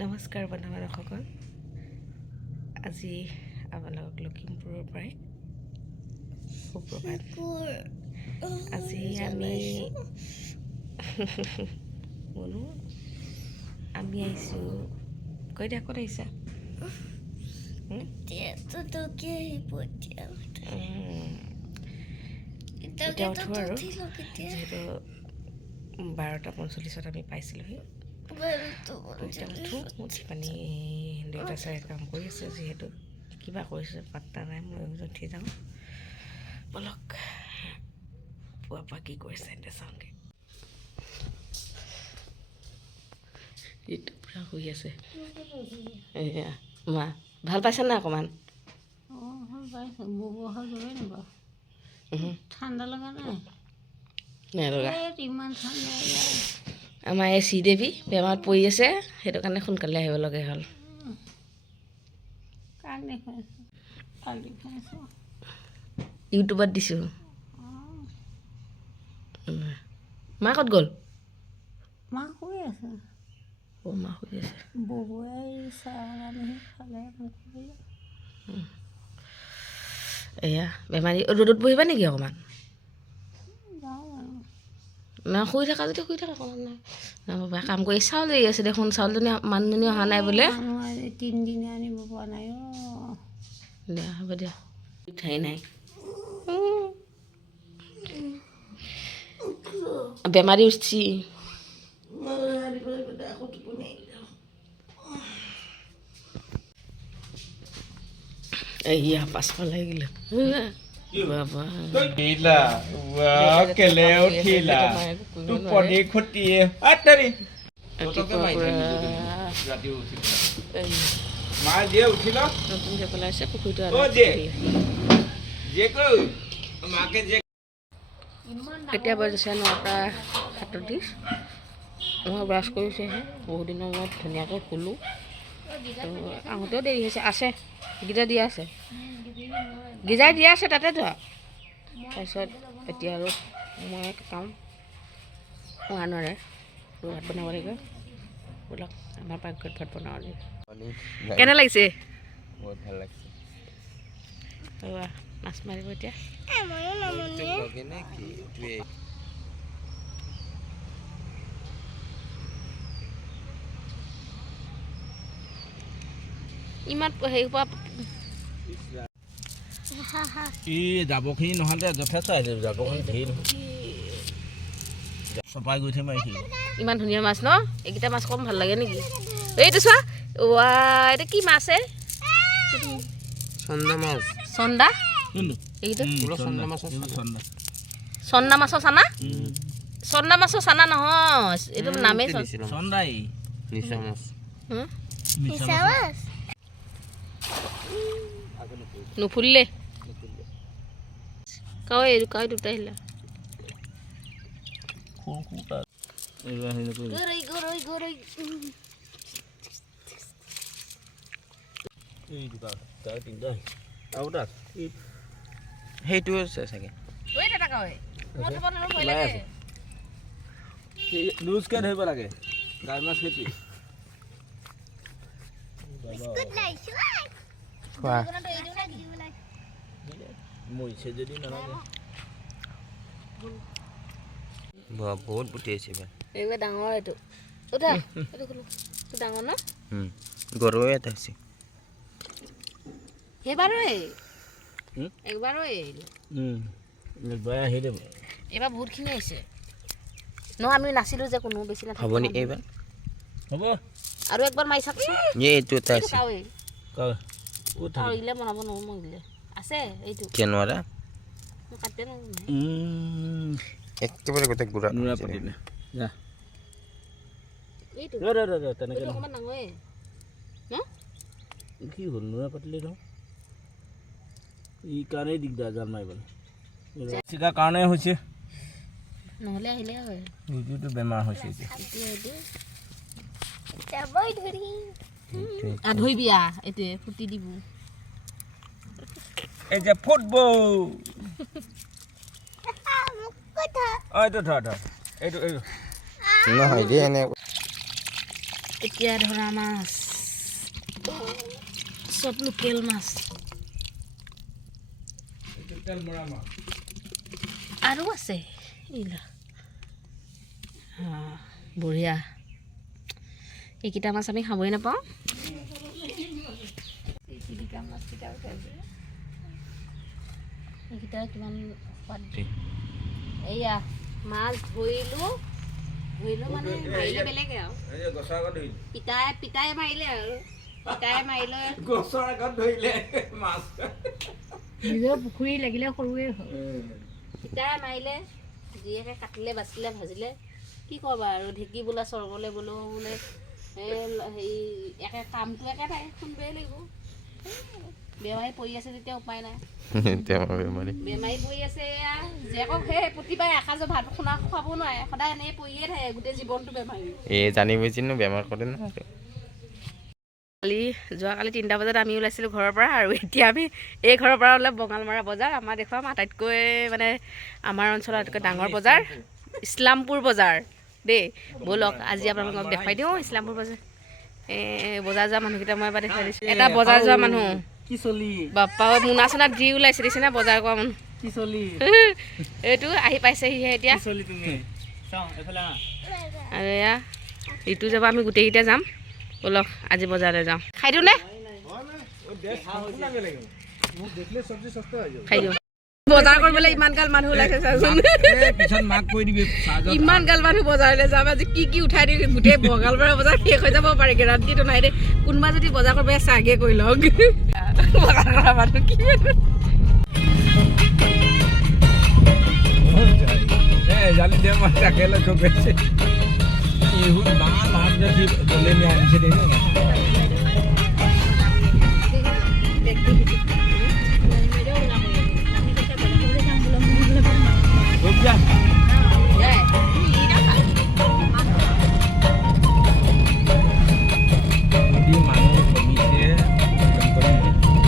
নমস্কাৰ বন্ধু বান্ধৱসকল, আজি আপোনালোক লখিমপুৰৰ পৰাই সুপ্ৰভাত। আজি আমি আহিছোঁ কৈ দিয়া, ক'ত আহিছা? এতিয়া উঠো আৰু যিহেতু 12:45 আমি পাইছিলোঁহি। এতিয়া উঠোঁ, উঠি পানি দেউতা চাই কাম কৰি আছে, যিহেতু কিবা কৰিছে পাত্তা নাই। মই উঠি যাওঁ, বলক পুৱাৰ পৰা কি কৰিছে এতিয়া চাওঁগৈ। ইটো পূৰা শুই আছে। এয়া মা ভাল পাইছে নাই অকণমান? ঠাণ্ডা লগা নাই নাই লগা। ইমান ঠাণ্ডা। আমাৰ এই শ্ৰীদেৱী বেমাৰত পৰি আছে, সেইটো কাৰণে সোনকালে আহিব লগা হ'ল। ইউটিউবত দিছোঁ। মা ক'ত গ'ল? মা শুই আছে। মা শুই আছে। ববুৱে চাহ আনি খালে। এয়া বেমাৰী ৰ'দত বহিবা নেকি অকণমান? না শুই থাকা যদি শুই থাকা, অকণমান নাই বাবা কাম কৰি চাউল দেৰি আছে দেখোন। চাউলজনী মানুহজনী অহা নাই বোলে। 3 দিনে আনিব পৰা নাই। দিয়া হ'ব দিয়া, পিঠাই নাই। বেমাৰী উঠছি। এয়া পাছফাল লাগিলে বাবা কেলে উঠিলা টোপনি খতিয়ে মা দিয়ে উঠিল নতুনকৈ পেলাইছে পুখুৰীটো। এতিয়া বাজিছে 9:37। মই ব্ৰাছ কৰিছোঁহে, বহুত দিনৰ মূৰত ধুনীয়াকৈ শুলোঁ। আহোঁতেও দেৰি হৈছে। আছে গীজা দিয়া আছে, গীজাই দিয়া আছে তাতে ধোৱা। তাৰপিছত এতিয়া আৰু মই কাম হোৱা নোৱাৰে, ভাত বনাব লাগিব। ব'লক আমাৰ পাকঘৰত ভাত বনাব লাগিব। কেনে লাগিছে? বহুত ভাল লাগিছে। মাছ মাৰিব এতিয়া। ইমান হেৰি পৰা জাবৰখিনি নহওঁতে যথেষ্ট আহিছে। জাবৰখিনি ধেৰ চপাই গৈ থৈ মাৰিছিল। ইমান ধুনীয়া মাছ ন? এইকেইটা মাছ কম ভাল লাগে নেকি? এইটো চোৱা, এইটো কি মাছ? চন্দা মাছ। চন্দা? এইটো চন্দা মাছৰ চানা? চন্দা মাছৰ চানা নহয়, এইটো নামেই চন্দাই নিচা মাছ। নুফুলিলে কাৱৈ দুটা আহিলা। সেইটো আছে চাগে। লুজকে ধৰিব লাগে গাই মাছ। সেইটো মৰিছে যদি নালাগে। বহুত পুঠিয়াইছে এইবাৰ ডাঙৰ। এইটো উঠা, এইটো খোলো। এইটো ডাঙৰ ন? গৰৈ এটা হৈছে। সেইবাৰেই আহিলে এইবাৰ বহুতখিনি আহিছে নহয়। আমি নাছিলোঁ যে, কোনো বেছি নাথাকে। হ'ব নেকি এইবাৰ? হ'ব আৰু একবাৰ মাৰি চাওকচোন। এইটো এটা আছে। কাৱৈলে বনাব নোৱাৰোঁ মই দিলে আছে। এইটো কেনেকুৱা কাটে একেবাৰে গোটেই গুড়া পাতিলে। এইটো অকণমান ডাঙৰে ন? কি হ'ল নোৰা পাতিলে ন? ই কাৰণেই দিগদাৰ জাল মাৰিবলৈ। চিকাৰ কাৰণে হৈছে, নহ'লে আহিলে হয়। এইটোতো বেমাৰ হৈছে এতিয়া। ধৰিবি এইটোৱে ফুটি দিব। এই যে ফুটবল এইটো ধৰ এইটো নহয় দেই এনে এতিয়া ধৰা মাছ চব লোকেল মাছ আৰু আছে এইবিলাক বঢ়িয়া এইকেইটা মাছ আমি খাবই নাপাওঁ এইকেইটা কিমান সোৱাদ এইয়া মাছ ধৰিলোঁ মানে মাৰিলে বেলেগে আৰু পিতাই মাৰিলে আৰু গছৰ আগত ধৰিলে মাছ নিজৰ পুখুৰী লাগিলে সৰুৱে হ'ল পিতাই মাৰিলে জীয়েকে কাটিলে বাচিলে ভাজিলে কি ক'বা আৰু ঢেঁকী বোলা চৰবলৈ বোলো বোলে হেৰি একে কামটো একেটাই শুনবই লাগিব বেমাৰী পৰি আছে তেতিয়া উপায় নাই বেমাৰী পৰি আছে এয়া জীয়েকক সেই প্ৰতিবাৰে এসাঁজৰ ভাত খুনা খুৱাব নোৱাৰে সদায় এনেই পৰিয়ে থাকে গোটেই জীৱনটো বেমাৰী জানি বুজিনো বেমাৰ কৰে ন যোৱাকালি 3টা বজাত আমি ওলাইছিলোঁ ঘৰৰ পৰা আৰু এতিয়া আমি এই ঘৰৰ পৰা ওলাই বঙালমৰা বজাৰ আমাৰ দেখুৱাম আটাইতকৈ মানে আমাৰ অঞ্চলৰ আটাইতকৈ ডাঙৰ বজাৰ ইছলামপুৰ বজাৰ দেই ব'লক আজি আপোনালোকক দেখুৱাই দিওঁ ইছলামপুৰ বজাৰ বজাৰ যোৱা মানুহকেইটা মই এবাৰ দেখুৱাই দিছোঁ এটা বজাৰ যোৱা মানুহ কি চলি বাপ্পা মোনা চোনাত দি ওলাইছে দিছে না বজাৰ কৰা মানুহ কি চলি এইটো আহি পাইছেহিহে এতিয়া চলি তুমি চাওঁ এফালে আৰু এয়া ঋতু যাব আমি গোটেইকেইটা যাম ব'লক আজি বজাৰলৈ যাওঁ খাই দিওঁ নে খাই দিওঁ বজাৰ কৰিবলৈ ইমান গাল মানুহ ওলাইছে চাচোন ইমান গাল মানুহ বজাৰলৈ যাম আজি কি উঠাই দিম গোটেই বঙালমৰা বজাৰ শেষ হৈ যাব পাৰে গেৰাণ্টিটো নাই দেই কোনোবা যদি বজাৰ কৰিব আছে আগে কৰি লওক বজাৰ কৰা মানুহ কি জানি দে মই তাকে লক্ষ্য কৰিছে ইহুদ ডাঙৰ মাছ দেখি গ'লে নি আনিছে দেই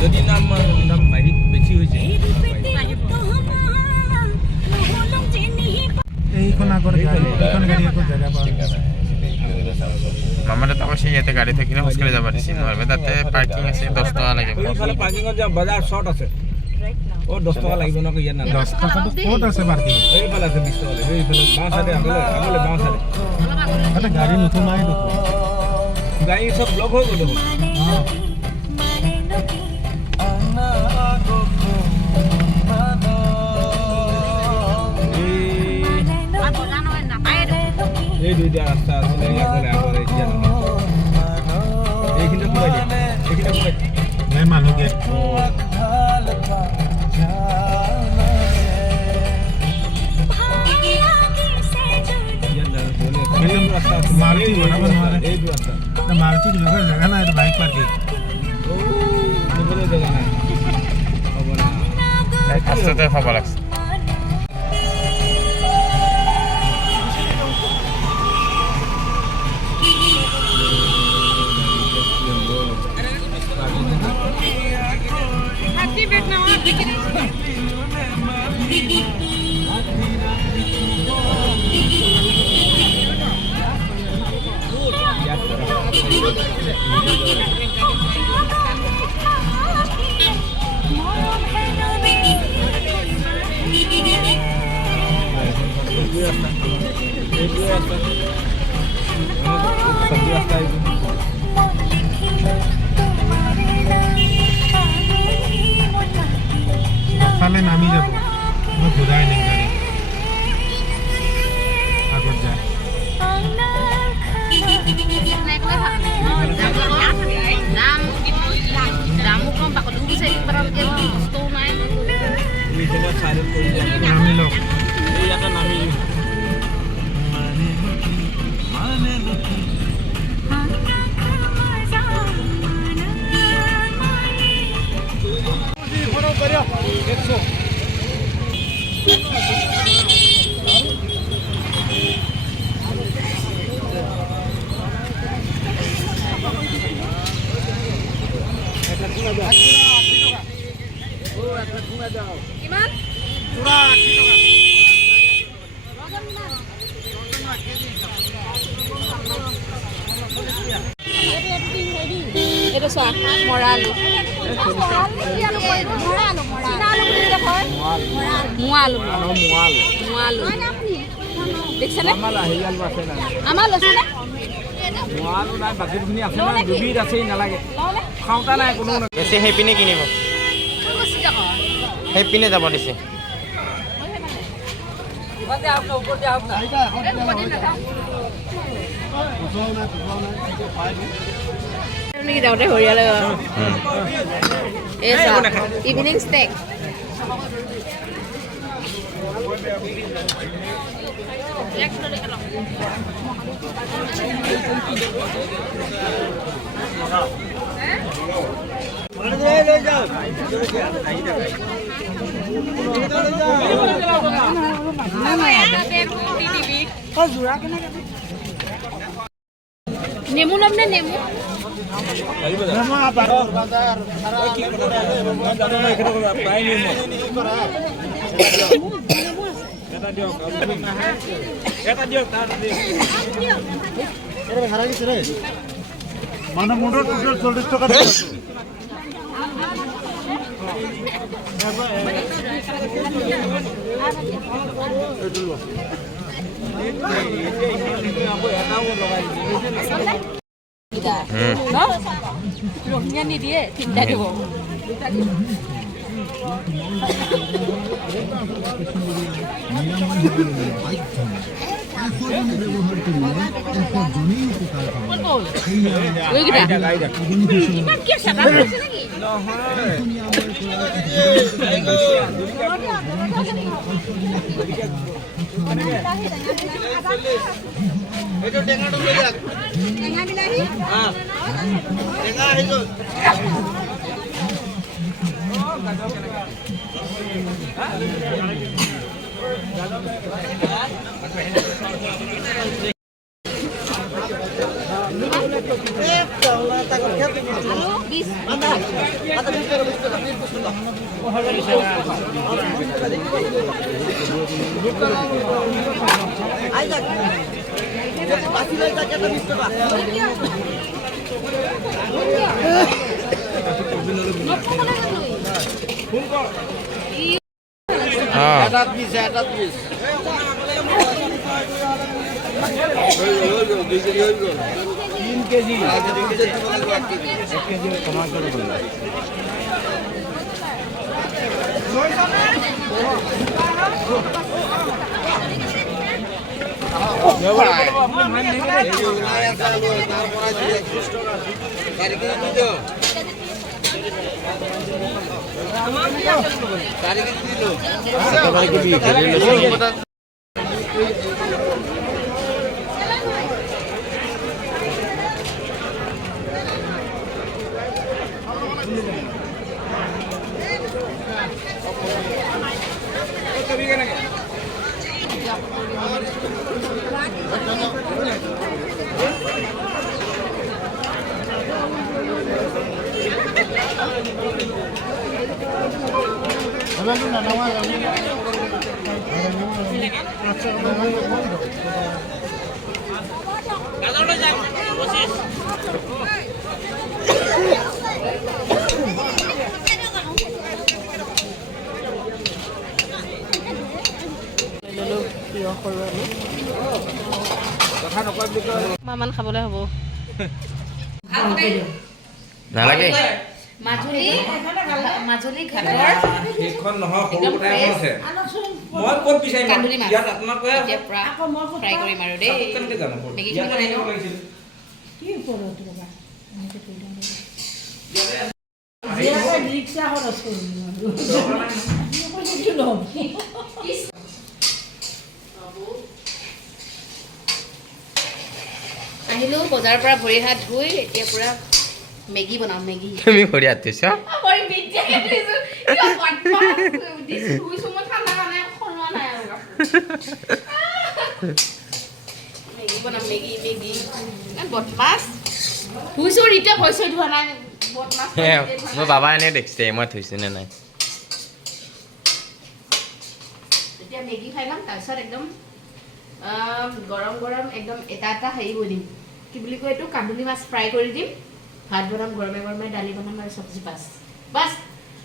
যদি নাম বাহিৰত বেছি হৈছে এইখন আগৰ এইখন গাড়ী আকৌ জেগা মামাটা তো অবশ্যই ইয়াতে গাড়ি থেকে কিনে মুশকিলে যাব দিছি নরবে তাতে পার্কিং আছে 10 টাকা লাগে এইফালে পার্কিংত যা বাজাৰ শর্ট আছে ও 10 টাকা লাগিব না ইয়াত না 10 টাকা তো কোট আছে পার্কিং এইফালে আছে 20 টাকা এইফালে বাঁ সাইডে আগলে বাঁ সাইডে আরে গাড়ি নুঠো নাই দেখো গাড়ি সব ব্লক হৈ গ'ল দেখো এই দুইটা রাস্তা আছে আগলে এতিয়া এইখিনিতে কোৱাই নাই মানুহ গেট মাৰুতি বনাব নোৱাৰে এইটো ৰাস্তা মাৰুতি লগৰ জেগা নাই বাইক পাৰ্কিং জেগা নাই হ'ব না ৰাস্তাতে খাব লাগছে নামি যাব মই ঘূৰাই নিম গাড়ী আগত যায় নামি লওক ইয়াতে নামি কিমান পুৰা 80 টকা এইটো চোৱা মৰা আলু মোৱা আলু মোৱা আলু দেখিছেনে আমাৰ লৈছেনে বেছি সেইপিনে কিনিব সেইপিনে যাব দিছে যাওঁতে হৰিয়ালে এই ইভিনিং ষ্টেক নেমু ল'ম নে নেমু মানে মোটৰ 40 টাকা ৰঙীয়া নিদিয়ে তিনিটা দিব মামান খাবলৈ হ'ব নালাগে মাজুলী ঘাটৰ সেইখন নহয় সৰু কথা এখন আছে মই ক'ত বিচাৰিম কান্দুলি মাছ ইয়াত আপোনাক কৈ এতিয়া পুৰা ফ্ৰাই কৰিম আৰু দেই কেনেকৈ জানো মেগীখিনি বনাই লওঁ কি ওপৰত ৰ'বা ৰিক্সা খৰচ কৰিম আহিলোঁ বজাৰৰ পৰা ভৰি হাত ধুই এতিয়া পুৰা মেগী বনাওঁ মেগী তুমি ভৰি হাত ধুইছা মেগী বনাম মেগী মেগী বদমাছ ধুইছোঁ এতিয়া ভৰিছোঁ ধোৱা নাই বদমাছ মোৰ বাবা এনে দেখিছে মই থৈছোঁ নে নাই এতিয়া মেগী খাই ল'ম তাৰপিছত একদম গৰম গৰম একদম এটা এটা হেৰি কৰি দিম কি বুলি কয় এইটো কান্দুলি মাছ ফ্ৰাই কৰি দিম ভাত বনাম গৰমে গৰমে দালি বনাম আৰু চব্জি বাছ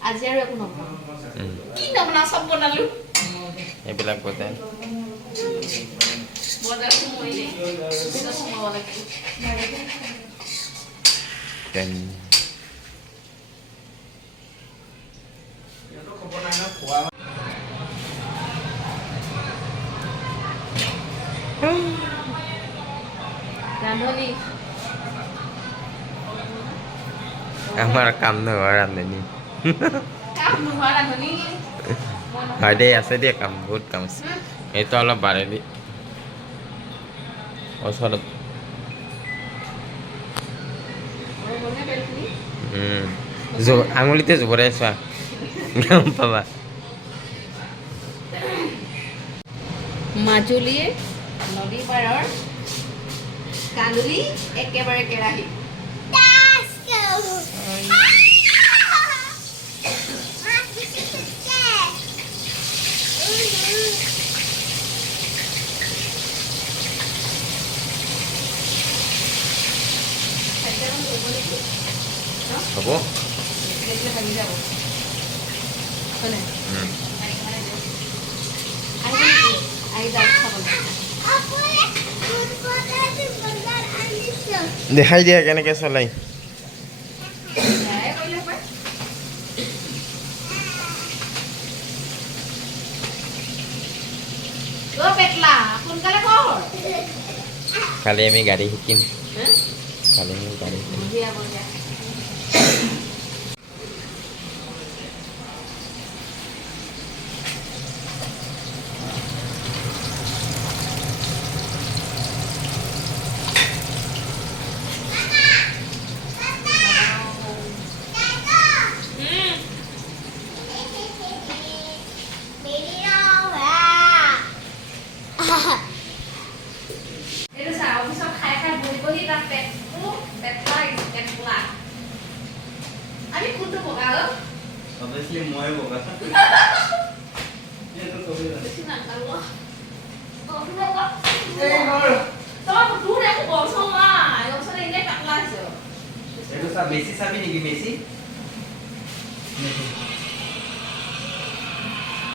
আজি আৰু একো নবনাওঁ কি নবনাওঁ চব বনালোঁ এইবিলাক বজাই বজাৰ সোমোৱাই নাই বজাৰ সোমাব লাগিব দেন ৰান্ধনি আমাৰ কাম নোহোৱা ৰান্ধনি কাম নোহোৱা ৰান্ধনি হয় দেই আছে দেই কাম বহুত কাম আছে এইটো অলপ বাঢ়ে দি ওচৰত আঙুলিতে জোবৰাই চোৱা গম পাবা মাজুলীৰ নদী পাৰৰ কান্দুলি একেবাৰে কেৰাহী হ'ব ভাঙি যাব হয়নে আহি যাওক খাবলৈ দেখাই দিয়া কেনেকৈ চলাই সোনকালে কৰ কালি আমি গাড়ী শিকিম কালি আমি গাড়ী শিকিম বঢ়িয়া বঢ়িয়া itu sa office খাই খাই বহি বহি তাক পেটটো পেটলা আমি কোনটো বগা অ অবভিয়াসলি মই বগা বেছি নাখালো তই তোৰ একো বলছ নাই অৱশ্যে এনেই পাতলা আছে এইটো চা মেছি চাবি নেকি মেছি